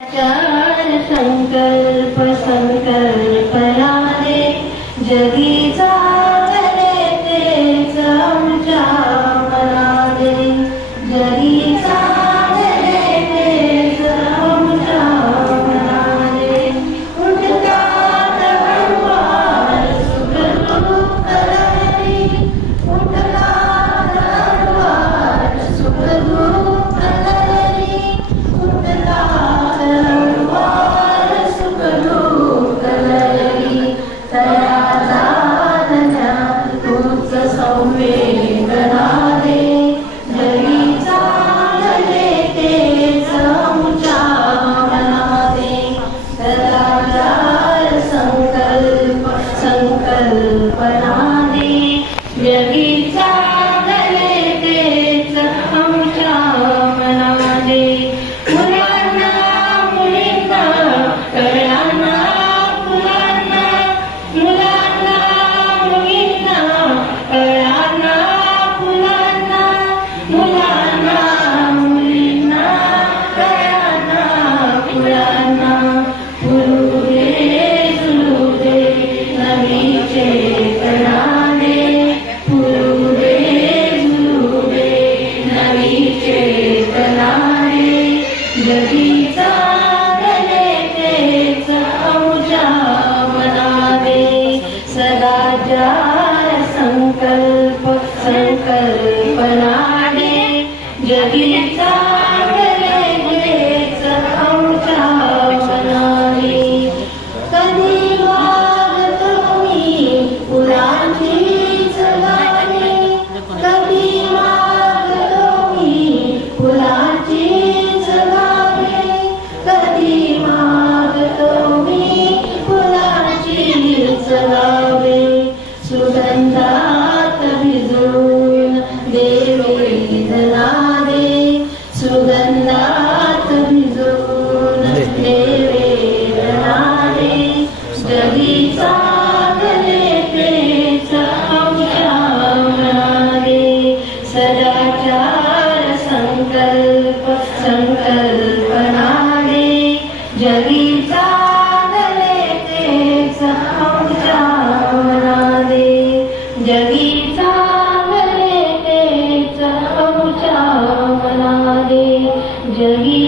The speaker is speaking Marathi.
चार संकल्प संकल्पनाने जगी चालले तेच आमच्या मनाने जगी चालले तेच आमच्या मनाने उठतात हळूवार सुखदुःख लहरी उठतात हळूवार सुखदुःख लहरी उठतात हळूवार सुखदुःख लहरी तया जाणल्या तूच संवेदनाने जगी चालले तेच आमच्या मनाने सदाचार संकल्प संकल्पनाने जगी चालले तेच आमच्या मनाने मुलांना मुलींना कळ्यांना मुलांना मुलांना मुलींना कळ्यांना मुलांना मुलांना मुलींना कळ्यांना मुलांना फुलू दे झुलू दे नवी चेतनाने फुलू दे झुलू दे नवी चेतनाने जगी चालले तेच आमच्या मनाने सदाचार संकल्प संकल्पनाने जगी चालले तेच आमच्या मनाने कधी मागतो मी फुलांचीच गाणी कधी मागतो मी फुलांचीच गाणी कधी मागतो मी फुलांचीच गावे सुगंधात भिजून देवे जनादे सुगंधात भिजून देवे जनादे जगी चालले तेच आमच्या मनाने सदाचार संकल्प संकल्पनाने जगी चालले तेच आमच्या मनाने जगी चालले तेच आमच्या मनाने जगी